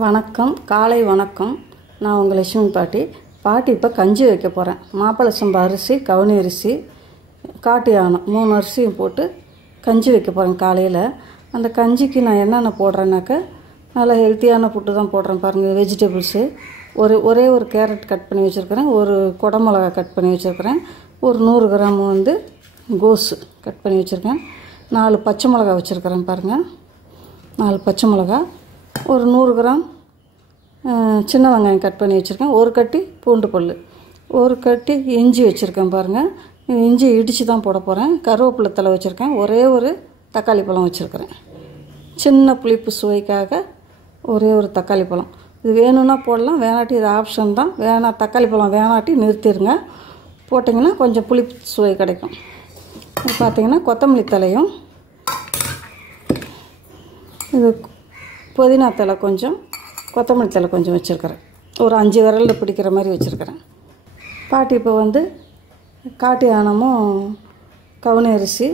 வணக்கம், காலை வணக்கம். நான் உங்கள் லட்சுமி பாட்டி இப்போ கஞ்சி வைக்க போகிறேன். மாப்பிள்ளை சம்பா அரிசி, கவுனி அரிசி, காட்டு யானம் 3 அரிசியும் போட்டு கஞ்சி வைக்க போகிறேன் காலையில். அந்த கஞ்சிக்கு நான் என்னென்ன போடுறேன்னாக்க, நல்லா ஹெல்த்தியான ஃபுட்டு தான் போடுறேன் பாருங்கள். வெஜிடபிள்ஸு ஒரே ஒரு கேரட் கட் பண்ணி வச்சுருக்கிறேன், ஒரு குடமிளகா கட் பண்ணி வச்சுருக்கிறேன், ஒரு 100 கிராம் கோஸு கட் பண்ணி வச்சுருக்கேன், 4 பச்சை மிளகா வச்சுருக்கிறேன் பாருங்கள், 4 பச்சை மிளகா, ஒரு 100 கிராம் சின்ன வெங்காயம் கட் பண்ணி வச்சுருக்கேன், ஒரு கட்டி பூண்டு பல், ஒரு கட்டி இஞ்சி வச்சுருக்கேன் பாருங்கள். இஞ்சி இடித்து தான் போட போகிறேன். கருவேப்பிலை தலை வச்சுருக்கேன், ஒரே ஒரு தக்காளி பழம் வச்சுருக்கிறேன். சின்ன புளிப்பு சுவைக்காக ஒரே ஒரு தக்காளி பழம். இது வேணும்னா போடலாம், வேணாட்டி இது ஆப்ஷன் தான். தக்காளி பழம் வேணாட்டி நிறுத்திடுங்க. போட்டிங்கன்னா கொஞ்சம் புளிப்பு சுவை கிடைக்கும். இது பார்த்திங்கன்னா கொத்தமல்லி தலையும், இது புதினா தலை கொஞ்சம், கொத்தமல்லி தலை கொஞ்சம் வச்சுருக்கிறேன். ஒரு 5 விரலில் பிடிக்கிற மாதிரி வச்சுருக்கிறேன். பாட்டி இப்போ காட்டு யானமும் கவுனி அரிசி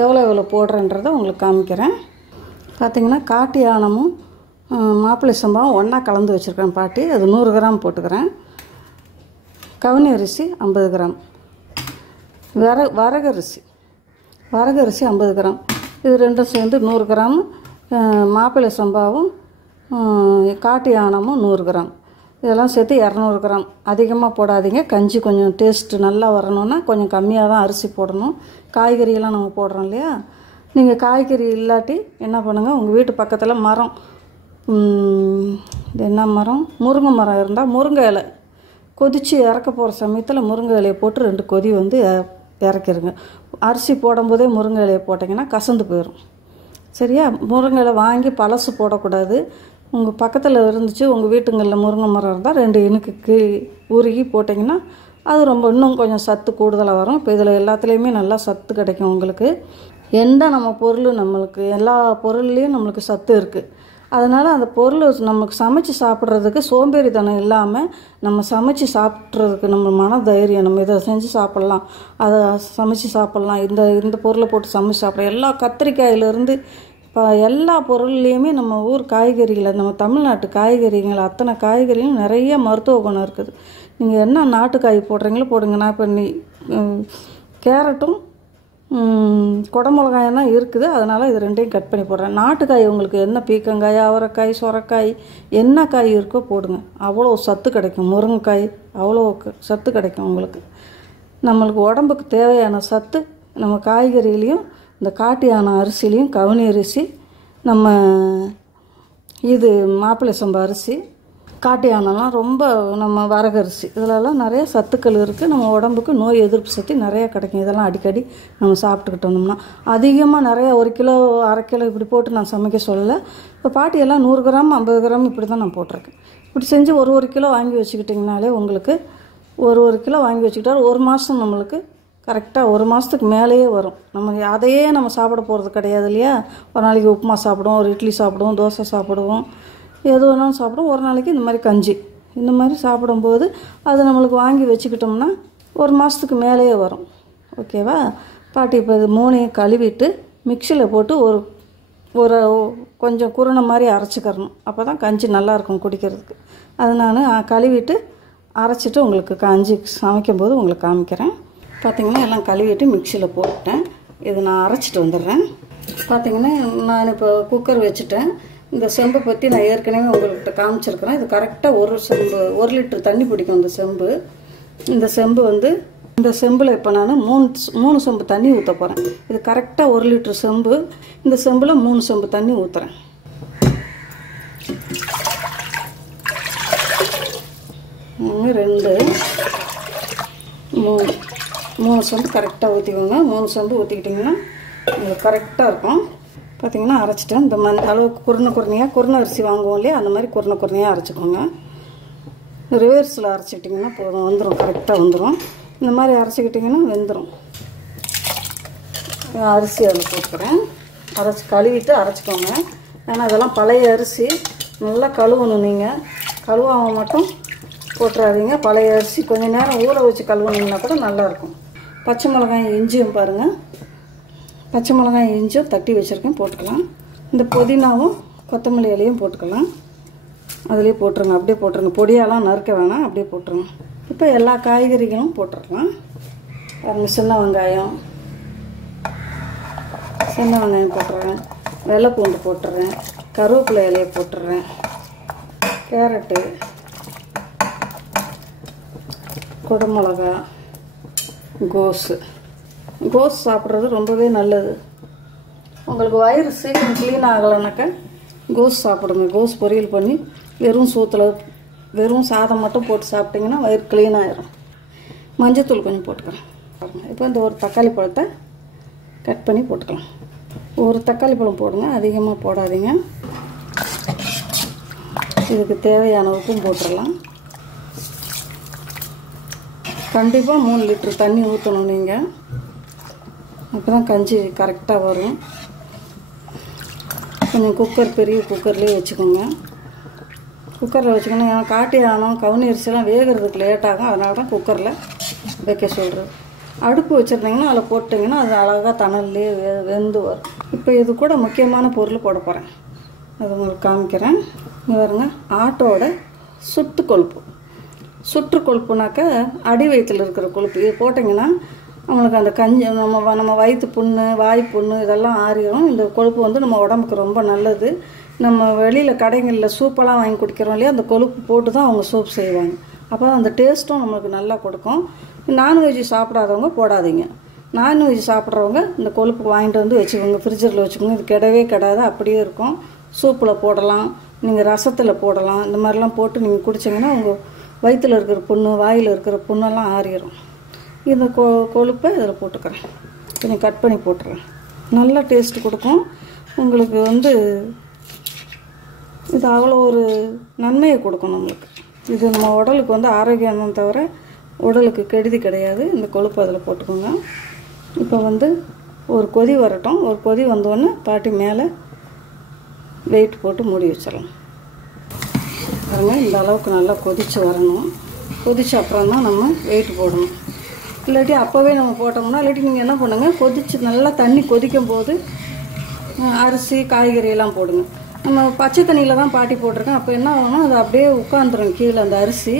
எவ்வளோ போடுறேன்றதை உங்களுக்கு காமிக்கிறேன். பார்த்திங்கன்னா காட்டு யானமும் மாப்பிள்ளை சம்பாவும் ஒன்றா கலந்து வச்சுருக்கிறேன் பாட்டி. அது 100 கிராம் போட்டுக்கிறேன். கவுனி அரிசி 50 கிராம், வரகரிசி 50 கிராம், இது ரெண்டும் சேர்ந்து 100 கிராம். மாப்பிள்ளை சம்பாவும் காட்டு யானமும் 100 கிராம், இதெல்லாம் சேர்த்து 200 கிராம். அதிகமாக போடாதீங்க, கஞ்சி கொஞ்சம் டேஸ்ட்டு நல்லா வரணுன்னா கொஞ்சம் கம்மியாக தான் அரிசி போடணும். காய்கறியெல்லாம் நம்ம போடுறோம் இல்லையா. நீங்கள் காய்கறி இல்லாட்டி என்ன பண்ணுங்கள், உங்கள் வீட்டு பக்கத்தில் மரம், என்ன மரம், முருங்கை மரம் இருந்தால் முருங்கை இலை கொதித்து இறக்க போகிற சமயத்தில் முருங்கை இலையை போட்டு 2 கொதி இறக்கிருங்க. அரிசி போடும்போதே முருங்கை இலையை போட்டிங்கன்னா கசந்து போயிடும். சரியா? முருங்கை இலை வாங்கி பழசு போடக்கூடாது. உங்கள் பக்கத்தில் இருந்துச்சு, உங்கள் வீட்டுங்களில் முருங்கை மரம் இருந்தால் 2 இனுக்கு உருகி போட்டிங்கன்னா அது இன்னும் கொஞ்சம் சத்து கூடுதலாக வரும். இப்போ இதில் எல்லாத்துலேயுமே நல்லா சத்து கிடைக்கும் உங்களுக்கு. நம்ம பொருள் நம்மளுக்கு எல்லா பொருள்லேயும் நம்மளுக்கு சத்து இருக்குது. அதனால் அந்த பொருள் நமக்கு சமைச்சு சாப்பிட்றதுக்கு சோம்பேறித்தனம் இல்லாமல் நம்ம சமைச்சு சாப்பிட்றதுக்கு நம்ம மன தைரியம், நம்ம இதை செஞ்சு சாப்பிட்லாம், அதை சமைச்சு சாப்பிட்லாம், இந்த பொருளை போட்டு சமைச்சு சாப்பிட்றோம். எல்லா கத்திரிக்காயிலேருந்து இப்போ எல்லா பொருள்லேயுமே நம்ம ஊர் காய்கறிகளை, நம்ம தமிழ்நாட்டு காய்கறிகள் அத்தனை காய்கறிகளும் நிறைய மருத்துவ குணம் இருக்குது. நீங்கள் என்ன நாட்டு காய் போடுறீங்களோ போடுங்க. நான் இப்போ கேரட்டும் குடமிளகாயும் தான் இருக்குது, அதனால் இது 2ஐயும் கட் பண்ணி போடுறேன். நாட்டுக்காய் உங்களுக்கு என்ன பீக்கங்காய், அவரைக்காய், சொரைக்காய், என்ன காய் இருக்கோ போடுங்க. அவ்வளோ சத்து கிடைக்கும். முருங்கைக்காய் அவ்வளோ சத்து கிடைக்கும் உங்களுக்கு. நம்மளுக்கு உடம்புக்கு தேவையான சத்து நம்ம காய்கறிலையும், இந்த காட்டு யானை அரிசிலையும், கவுனி அரிசி, நம்ம இது மாப்பிள்ளை சம்பா அரிசி, காட்டு யானெல்லாம் ரொம்ப நம்ம வரகரிசி, இதிலெல்லாம் நிறைய சத்துக்கள் இருக்குது. நம்ம உடம்புக்கு நோய் எதிர்ப்பு சக்தி நிறையா கிடைக்கும். இதெல்லாம் அடிக்கடி நம்ம சாப்பிட்டுக்கிட்டு வந்தோம்னா அதிகமாக நிறையா 1 கிலோ 1/2 கிலோ இப்படி போட்டு நான் சமைக்க சொல்லலை. இப்போ பாட்டியெல்லாம் 100 கிராம் 50 கிராம் இப்படி தான் நான் போட்டிருக்கேன். இப்படி செஞ்சு 1 கிலோ வாங்கி வச்சுக்கிட்டிங்கனாலே உங்களுக்கு 1 கிலோ வாங்கி வச்சுக்கிட்டா 1 மாதம் நம்மளுக்கு கரெக்டாக 1 மாதத்துக்கு மேலேயே வரும். நம்ம அதையே நம்ம சாப்பிட போகிறது கிடையாது இல்லையா. ஒரு நாளைக்கு உப்புமா சாப்பிடுவோம், ஒரு இட்லி சாப்பிடுவோம், தோசை சாப்பிடுவோம், எது வேணாலும் சாப்பிடுவோம். ஒரு நாளைக்கு இந்த மாதிரி கஞ்சி, இந்த மாதிரி சாப்பிடும்போது அது நம்மளுக்கு வாங்கி வச்சுக்கிட்டோம்னா 1 மாதத்துக்கு மேலேயே வரும். ஓகேவா? பாட்டி இப்போ இது 3ஐயும் கழுவிட்டு மிக்சியில் போட்டு ஒரு கொஞ்சம் குருணை மாதிரி அரைச்சிக்கிறணும். அப்போ தான் கஞ்சி நல்லாயிருக்கும் குடிக்கிறதுக்கு. அது நான் கழுவிட்டு அரைச்சிட்டு உங்களுக்கு கஞ்சி சமைக்கும்போது உங்களுக்கு காமிக்கிறேன். பார்த்திங்கன்னா எல்லாம் கழுவிட்டு மிக்சியில் போட்டேன். இது நான் அரைச்சிட்டு வந்துடுறேன். பார்த்திங்கன்னா நான் இப்போ குக்கர் வச்சுட்டேன். இந்த செம்பை பற்றி நான் ஏற்கனவே உங்கள்கிட்ட காமிச்சிருக்கிறேன். இது கரெக்டாக 1 லிட்டர் தண்ணி பிடிக்கும் இந்த செம்பு. இந்த செம்பில் இப்போ நான் 3 செம்பு தண்ணி ஊற்ற போகிறேன். இது கரெக்டாக 1 லிட்டர் செம்பு. இந்த செம்பில் 3 செம்பு தண்ணி ஊற்றுறேன். 2 3 செம்பு கரெக்டாக ஊற்றிக்கோங்க. 3 செம்பு ஊற்றிக்கிட்டிங்கன்னா உங்களுக்கு கரெக்டாக இருக்கும். பார்த்திங்கன்னா அரைச்சிட்டேன். இந்த அளவுக்கு குருணை அரிசி வாங்குவோம் இல்லையா, அந்த மாதிரி குருணையாக அரைச்சிக்கோங்க. ரிவர்ஸில் அரைச்சிக்கிட்டிங்கன்னா போதும், வந்துடும், கரெக்டாக வந்துடும். இந்த மாதிரி அரைச்சிக்கிட்டிங்கன்னா வெந்துடும். அரிசி அதில் போட்டுக்கிறேன். கழுவிட்டு அரைச்சிக்கோங்க. ஏன்னா அதெல்லாம் பழைய அரிசி, நல்லா கழுவணும். நீங்கள் கழுவாமல் மட்டும் போட்டுறாதீங்க. பழைய அரிசி கொஞ்சம் நேரம் ஊற வச்சு கழுவுனீங்கன்னா கூட நல்லாயிருக்கும். பச்சை மிளகாய் இஞ்சியும் பாருங்கள், பச்சை மிளகாய் இஞ்சியும் தட்டி வச்சுருக்கேன், போட்டுக்கலாம். இந்த புதினாவும் கொத்தமல்லி இலையும் போட்டுக்கலாம். அதிலே போட்டுருங்க. அப்படியே போட்டுருங்க, பொடியாலாம் நறுக்க வேணாம், அப்படியே போட்டுருங்க. இப்போ எல்லா காய்கறிகளும் போட்டுடலாம். பாருங்கள், சின்ன வெங்காயம் போட்டுடுறேன், வெள்ளைப்பூண்டு போட்டுடுறேன், கருவேப்பிலை இலையை போட்டுடுறேன், கேரட்டு, குடமிளகா, கோஸ் சாப்பிட்றது ரொம்பவே நல்லது. உங்களுக்கு வயிறு சீக்கிரம் க்ளீன் ஆகலைனாக்கா கோஸ் சாப்பிடுங்க. கோஸ் பொரியல் பண்ணி வெறும் சாதம் மட்டும் போட்டு சாப்பிட்டிங்கன்னா வயிறு க்ளீன் ஆகிடும். மஞ்சத்தூள் கொஞ்சம் போட்டுக்கிறேன். இப்போ இந்த ஒரு தக்காளி பழத்தை கட் பண்ணி போட்டுக்கலாம். ஒரு தக்காளி பழம் போடுங்க, அதிகமாக போடாதீங்க. இதுக்கு தேவையான உப்பும் போட்டுடலாம். கண்டிப்பாக 3 லிட்டர் தண்ணி ஊற்றணும் நீங்கள், அப்போ தான் கஞ்சி கரெக்டாக வரும். கொஞ்சம் பெரிய குக்கர்லேயே வச்சுக்கோங்க. குக்கரில் வச்சுக்கணும். ஏன்னா காட்டி ஆனம் கவுனி அரிசிலாம் வேகிறதுக்கு லேட் ஆகும், அதனால தான் குக்கரில் வைக்க சொல்கிறது. அடுப்பு வச்சுருந்தீங்கன்னா அதில் போட்டிங்கன்னா அது அழகாக தணல்லே வெந்து வரும். இப்போ இது கூட முக்கியமான பொருள் போட போகிறேன், அது உங்களுக்கு காமிக்கிறேன். இங்கே பாருங்க, ஆட்டோட சுற்று கொழுப்புனாக்கா அடி வயிற்றில் இருக்கிற கொழுப்பு. இது போட்டிங்கன்னா நம்மளுக்கு அந்த கஞ்சி நம்ம வயிற்று புண்ணு, வாய் புண்ணு இதெல்லாம் ஆறிடும். இந்த கொழுப்பு வந்து நம்ம உடம்புக்கு ரொம்ப நல்லது. நம்ம வெளியில் கடைகளில் சூப்பெல்லாம் வாங்கி குடிக்கிறோம் இல்லையா, அந்த கொழுப்பு போட்டு தான் அவங்க சூப் செய்வாங்க. அப்போ அந்த டேஸ்ட்டும் நம்மளுக்கு நல்லா கொடுக்கும். நான்வெஜ் சாப்பிடாதவங்க போடாதீங்க. நான்வெஜ் சாப்பிட்றவங்க இந்த கொழுப்பு வாங்கிட்டு வந்து வச்சுக்கோங்க, ஃப்ரிட்ஜரில் வச்சுக்கோங்க. இது கெடாது, அப்படியே இருக்கும். சூப்பில் போடலாம், நீங்கள் ரசத்தில் போடலாம். இந்த மாதிரிலாம் போட்டு நீங்கள் குடிச்சிங்கன்னா உங்கள் வயிற்றில் இருக்கிற புண்ணு, வாயில் இருக்கிற புண்ணெல்லாம் ஆறிடும். இந்த கொழுப்பை இதில் போட்டுக்கிறேன், கொஞ்சம் கட் பண்ணி போட்டுறேன். நல்லா டேஸ்ட்டு கொடுக்கும் உங்களுக்கு. வந்து இது அவ்வளோ ஒரு நன்மையை கொடுக்கும் நம்மளுக்கு. இது நம்ம உடலுக்கு வந்து ஆரோக்கியம் தவிர உடலுக்கு கெடுதி கிடையாது. இந்த கொழுப்பு அதில் போட்டுக்கோங்க. இப்போ வந்து ஒரு கொதி வரட்டும். ஒரு கொதி வந்தோடனே பாட்டி மேலே வெயிட் போட்டு மூடி வச்சிடலாம். பாருங்க, இந்த அளவுக்கு நல்லா கொதித்து வரணும். கொதிச்ச அப்புறம் தான் நம்ம வெயிட் போடணும். இல்லாட்டி அப்போவே நம்ம போட்டோம்னா, இல்லாட்டி நீங்கள் என்ன பண்ணுங்கள், கொதித்து நல்லா தண்ணி கொதிக்கும் போது அரிசி காய்கறியெல்லாம் போடுங்க. நம்ம பச்சை தண்ணியில் தான் பாட்டி போட்டிருக்கேன். அப்போ என்ன ஆகும்னா அது அப்படியே உட்காந்துரும் கீழே அந்த அரிசி.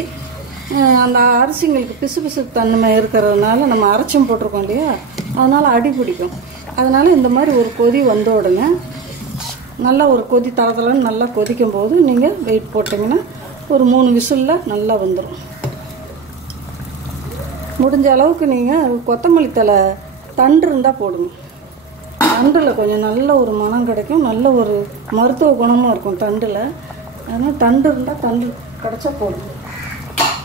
அந்த அரிசிங்களுக்கு பிசு தன்மை இருக்கிறதுனால நம்ம அரைச்சும் போட்டிருக்கோம் இல்லையா, அதனால் அடி பிடிக்கும். அதனால் இந்த மாதிரி ஒரு கொதி வந்த உடனே நல்லா ஒரு கொதி தரத்துலன்னு நல்லா கொதிக்கும் போது நீங்கள் வெயிட் போட்டிங்கன்னா ஒரு 3 விசிலில் நல்லா வந்துடும். முடிஞ்ச அளவுக்கு நீங்கள் கொத்தமல்லி தழை தண்டு இருந்தால் போடுங்க. தண்டில் கொஞ்சம் நல்ல ஒரு மனம் கிடைக்கும், நல்ல ஒரு மருத்துவ குணமும் இருக்கும் தண்டில். அதனால் தண்டு இருந்தால் தண்டு கிடச்சா போடுங்க.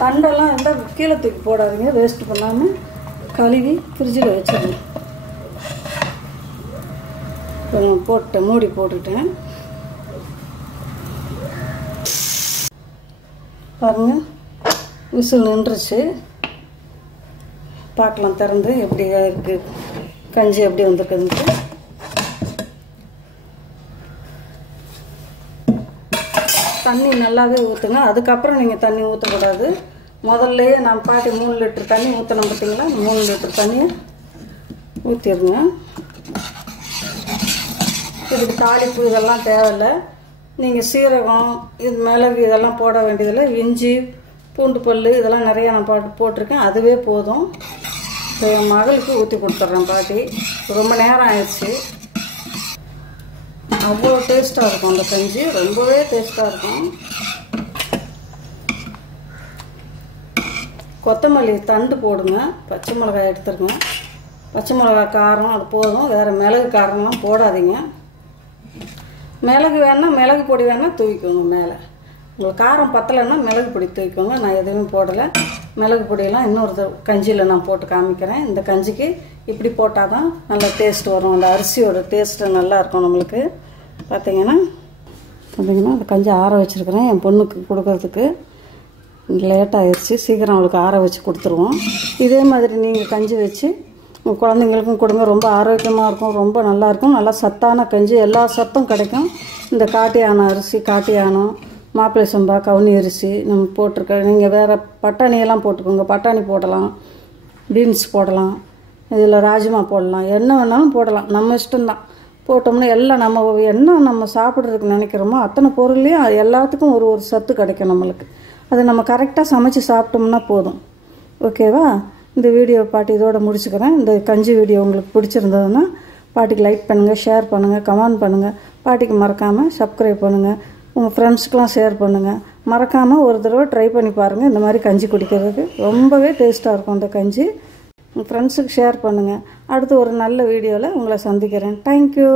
தண்டெல்லாம் இருந்தால் கீழே தூக்கி போடாதீங்க, வேஸ்ட் பண்ணாமல் கழுவி ஃப்ரிட்ஜில் வச்சிடுங்க. கொஞ்சம் மூடி போட்டுட்டேன். பாருங்க, விசில் நின்றுச்சு. பார்க்கலாம் திறந்து எப்படி இருக்குது கஞ்சி, எப்படி வந்திருக்குதுன்ட்டு. தண்ணி நல்லாவே ஊற்றுங்க. அதுக்கப்புறம் நீங்கள் தண்ணி ஊற்றக்கூடாது. முதல்லையே நான் பாட்டி 3 லிட்டர் தண்ணி ஊற்றணும் பார்த்தீங்களா, 3 லிட்டர் தண்ணி ஊற்றிடுங்க. இதுக்கு தாளிப்பு இதெல்லாம் தேவையில்லை. நீங்கள் சீரகம், இது மிளகு இதெல்லாம் போட வேண்டியதில்லை. இஞ்சி, பூண்டு பல் இதெல்லாம் நிறையா நான் போட்டிருக்கேன், அதுவே போதும். என் மகளுக்கு ஊற்றி கொடுத்துட்றேன் பாட்டி. ரொம்ப நேரம் ஆயிடுச்சு. அவ்வளோ டேஸ்ட்டாக இருக்கும் அந்த கஞ்சி, ரொம்பவே டேஸ்ட்டாக இருக்கும். கொத்தமல்லி தண்டு போடுங்க, பச்சை மிளகாய் எடுத்துருங்க. பச்சை மிளகாய் காரம் அது போதும், வேறு மிளகு காரம்லாம் போடாதீங்க. மிளகு வேணால் மிளகு பொடி வேணால் தூவிக்கோங்க மேலே. உங்களுக்கு காரம் பத்தலைன்னா மிளகு பொடி தூவிக்கோங்க. நான் எதுவுமே போடலை. மிளகு பொடியெல்லாம் இன்னொரு கஞ்சியில் நான் போட்டு காமிக்கிறேன். இந்த கஞ்சிக்கு இப்படி போட்டால் தான் நல்லா டேஸ்ட் வரும். அந்த அரிசியோட டேஸ்ட்டு நல்லாயிருக்கும் நம்மளுக்கு. பார்த்தீங்கன்னா அந்த கஞ்சி ஆற வச்சுருக்கிறேன் என் பொண்ணுக்கு கொடுக்கறதுக்கு. லேட் ஆகிடுச்சு, சீக்கிரம் அவளுக்கு ஆற வச்சு கொடுத்துருவோம். இதே மாதிரி நீங்கள் கஞ்சி வச்சு உங்கள் குழந்தைங்களுக்கும் கொடுங்க. ரொம்ப ஆரோக்கியமாக இருக்கும், ரொம்ப நல்லாயிருக்கும். நல்லா சத்தான கஞ்சி, எல்லா சத்தும் கிடைக்கும். இந்த காட்டியானம் அரிசி, காட்டியானம், மாப்பிள்ளை சம்பா, கவுனி அரிசி நம்ம போட்டிருக்க. நீங்கள் வேறு பட்டாணியெல்லாம் போட்டுக்கோங்க. பட்டாணி போடலாம், பீன்ஸ் போடலாம், இதில் ராஜ்மா போடலாம், என்ன வேணாலும் போடலாம், நம்ம இஷ்டம்தான். போட்டோம்னா எல்லாம் நம்ம சாப்பிட்றதுக்கு நினைக்கிறோமோ அத்தனை பொருள்லேயும் எல்லாத்துக்கும் ஒரு ஒரு சத்து கிடைக்கும் நம்மளுக்கு. அதை நம்ம கரெக்டாக சமைச்சு சாப்பிட்டோம்னா போதும். ஓகேவா? இந்த வீடியோ பாட்டி இதோட முடிச்சுக்கிறேன். இந்த கஞ்சி வீடியோ உங்களுக்கு பிடிச்சிருந்ததுன்னா பாட்டிக்கு லைக் பண்ணுங்கள், ஷேர் பண்ணுங்கள், கமெண்ட் பண்ணுங்கள். பாட்டிக்கு மறக்காமல் சப்ஸ்கிரைப் பண்ணுங்கள். உங்கள் ஃப்ரெண்ட்ஸ்க்கெலாம் ஷேர் பண்ணுங்கள். மறக்காமல் ஒரு தடவை ட்ரை பண்ணி பாருங்கள். இந்த மாதிரி கஞ்சி குடிக்கிறதுக்கு ரொம்பவே டேஸ்ட்டாக இருக்கும் அந்த கஞ்சி. உங்கள் ஃப்ரெண்ட்ஸுக்கு ஷேர் பண்ணுங்கள். அடுத்து ஒரு நல்ல வீடியோவில் உங்களை சந்திக்கிறேன். தேங்க்யூ.